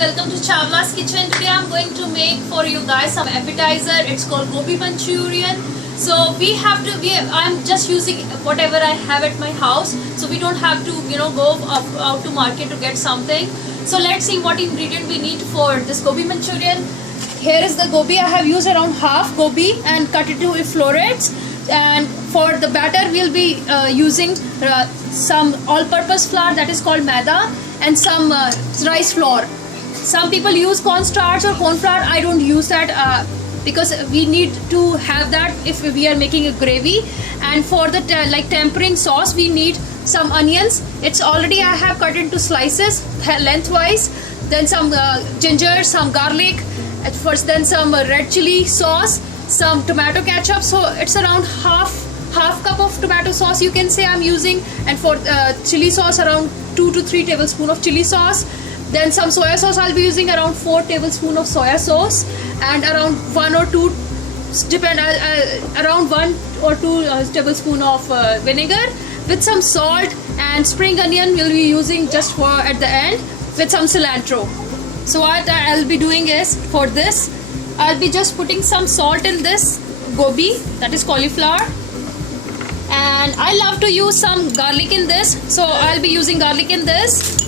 Welcome to Chawla's Kitchen. Today I'm going to make for you guys some appetizer. It's called gobi manchurian. So I'm just using whatever I have at my house. So we don't have to go out to market to get something. So let's see what ingredient we need for this gobi manchurian. Here is the gobi. I have used around half gobi and cut it into florets. And for the batter we'll be using some all-purpose flour that is called maida and some rice flour. Some people use cornstarch or corn flour. I don't use that because we need to have that if we are making a gravy. And for the tempering sauce, we need some onions. It's already I have cut into slices lengthwise. Then some ginger, some garlic. At first, then some red chili sauce, some tomato ketchup. So it's around half cup of tomato sauce you can say I'm using, and for chili sauce around 2 to 3 tablespoons of chili sauce. Then some soya sauce, I'll be using around 4 tablespoons of soya sauce, and around 1 or 2 around 1 or 2 tablespoons of vinegar, with some salt, and spring onion we'll be using just for at the end, with some cilantro. So what I'll be doing is, for this I'll be just putting some salt in this gobi, that is cauliflower, and I love to use some garlic in this, so I'll be using garlic in this.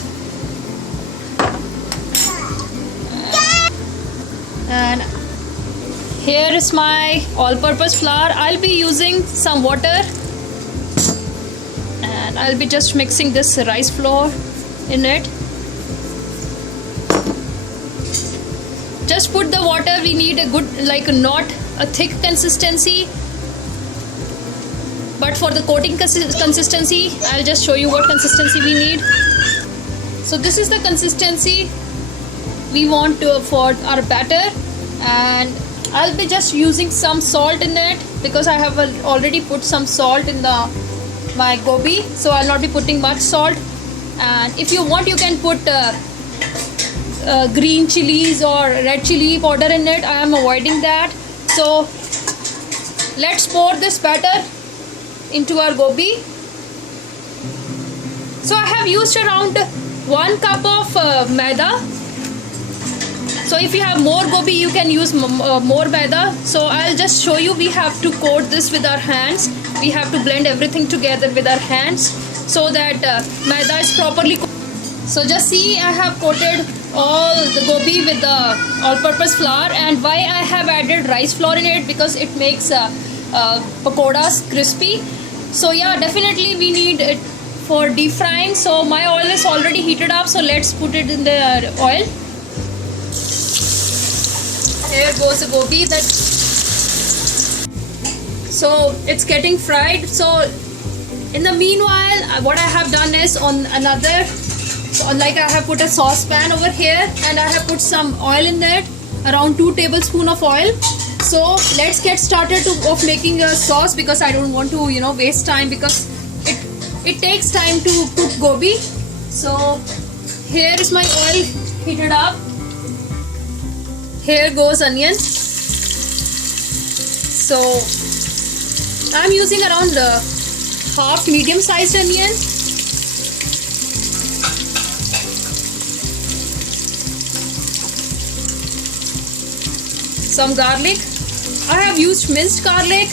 And here is my all-purpose flour. I'll be using some water, and I'll be just mixing this rice flour in it. Just put the water. We need a good, not a thick consistency, but for the coating consistency, I'll just show you what consistency we need. So this is the consistency we want for our batter, and I'll be just using some salt in it because I have already put some salt in my gobi, so I'll not be putting much salt. And if you want, you can put green chilies or red chili powder in it. I am avoiding that. So let's pour this batter into our gobi. So I have used around 1 cup of maida. So if you have more gobi, you can use more maida. So I'll just show you. We have to coat this with our hands. We have to blend everything together with our hands so that maida is properly coated. So just see, I have coated all the gobi with the all-purpose flour. And why I have added rice flour in it, because it makes pakoras crispy. So yeah, definitely we need it for deep frying. So my oil is already heated up, so let's put it in the oil. Here goes the gobi. So it's getting fried. So in the meanwhile, what I have done is on another, I have put a saucepan over here, and I have put some oil in there, around 2 tablespoons of oil. So let's get started of making a sauce, because I don't want to waste time, because it takes time to cook gobi. So here is my oil heated up. Here goes onion. So I'm using around half medium-sized onion. Some garlic. I have used minced garlic.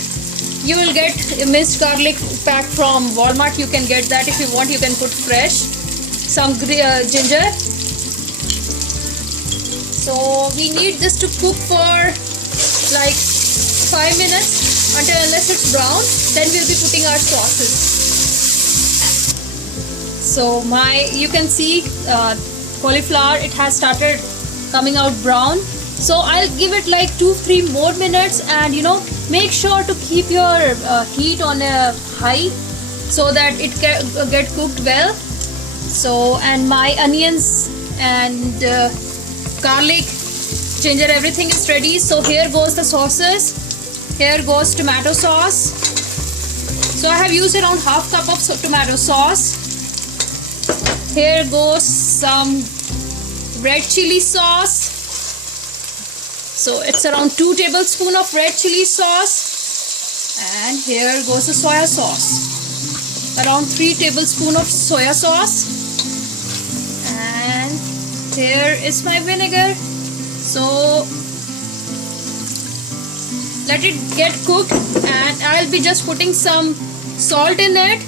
You will get a minced garlic pack from Walmart. You can get that. If you want, you can put fresh. Some ginger. So we need this to cook for like 5 minutes, unless it's brown. Then we'll be putting our sauces. So you can see cauliflower, it has started coming out brown. So I'll give it like 2-3 more minutes, and make sure to keep your heat on a high so that it get cooked well. So, and my onions and garlic, ginger, everything is ready. So here goes the sauces. Here goes tomato sauce. So I have used around half cup of tomato sauce. Here goes some red chili sauce. So it's around 2 tablespoons of red chili sauce. And here goes the soya sauce. Around 3 tablespoons of soya sauce. And here is my vinegar. So let it get cooked, and I'll be just putting some salt in it.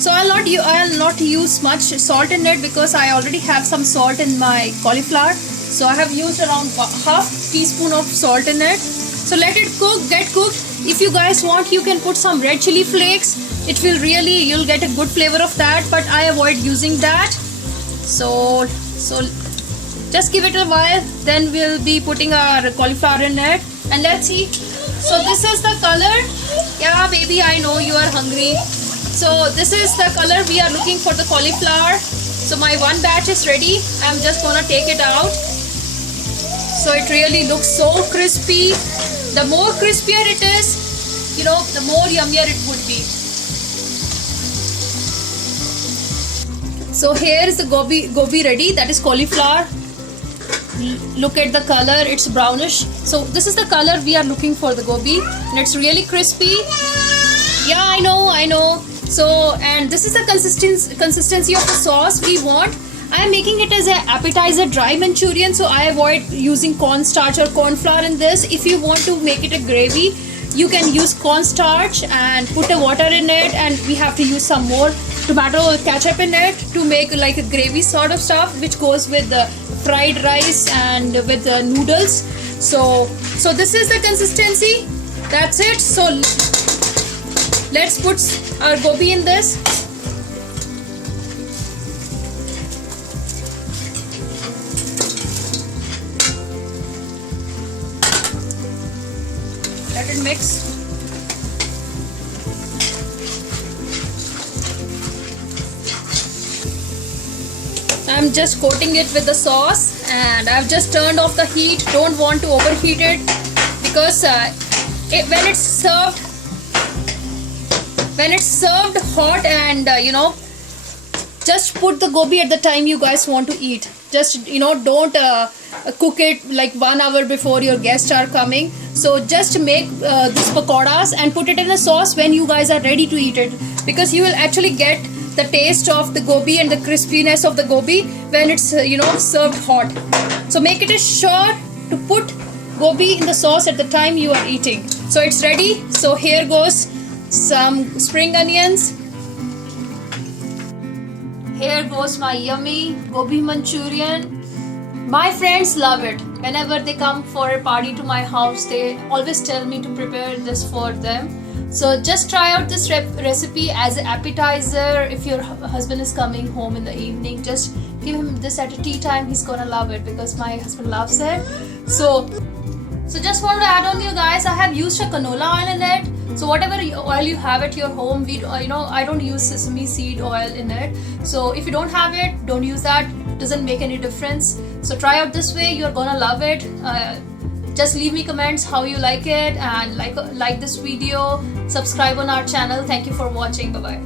So I'll not use much salt in it because I already have some salt in my cauliflower. So I have used around half teaspoon of salt in it. So let it get cooked. If you guys want, you can put some red chili flakes. It will really, you'll get a good flavor of that, but I avoid using that. So just give it a while, then we'll be putting our cauliflower in it, and let's see. So this is the color. Yeah, baby, I know you are hungry. So this is the color we are looking for the cauliflower. So my one batch is ready. I'm just gonna take it out. So it really looks so crispy. The more crispier it is, you know, the more yummier it would be. So here is the gobi ready, that is cauliflower. Look at the color, it's brownish. So this is the color we are looking for the gobi, and it's really crispy. Yeah, I know. So, and this is the consistency of the sauce we want. I am making it as an appetizer dry Manchurian, so I avoid using cornstarch or corn flour in this. If you want to make it a gravy, you can use cornstarch and put the water in it, and we have to use some more tomato ketchup in it to make like a gravy sort of stuff, which goes with the fried rice and with the noodles. So this is the consistency. That's it. So let's put our gobi in this. Let it mix. I'm just coating it with the sauce, and I've just turned off the heat. Don't want to overheat it because when it's served hot, and just put the gobi at the time you guys want to eat. Just don't cook it like 1 hour before your guests are coming. So just make these pakoras and put it in a sauce when you guys are ready to eat it, because you will actually get the taste of the gobi and the crispiness of the gobi when it's served hot. So make it sure to put gobi in the sauce at the time you are eating. So it's ready. So here goes some spring onions. Here goes my yummy gobi Manchurian. My friends love it. Whenever they come for a party to my house, they always tell me to prepare this for them. So just try out this recipe as an appetizer. If your husband is coming home in the evening, just give him this at a tea time. He's gonna love it because my husband loves it. So just want to add on, you guys, I have used a canola oil in it. So whatever oil you have at your home, I don't use sesame seed oil in it. So if you don't have it, don't use that. Doesn't make any difference. So try out this way. You're gonna love it. Just leave me comments how you like it, and like this video. Subscribe on our channel. Thank you for watching. Bye bye.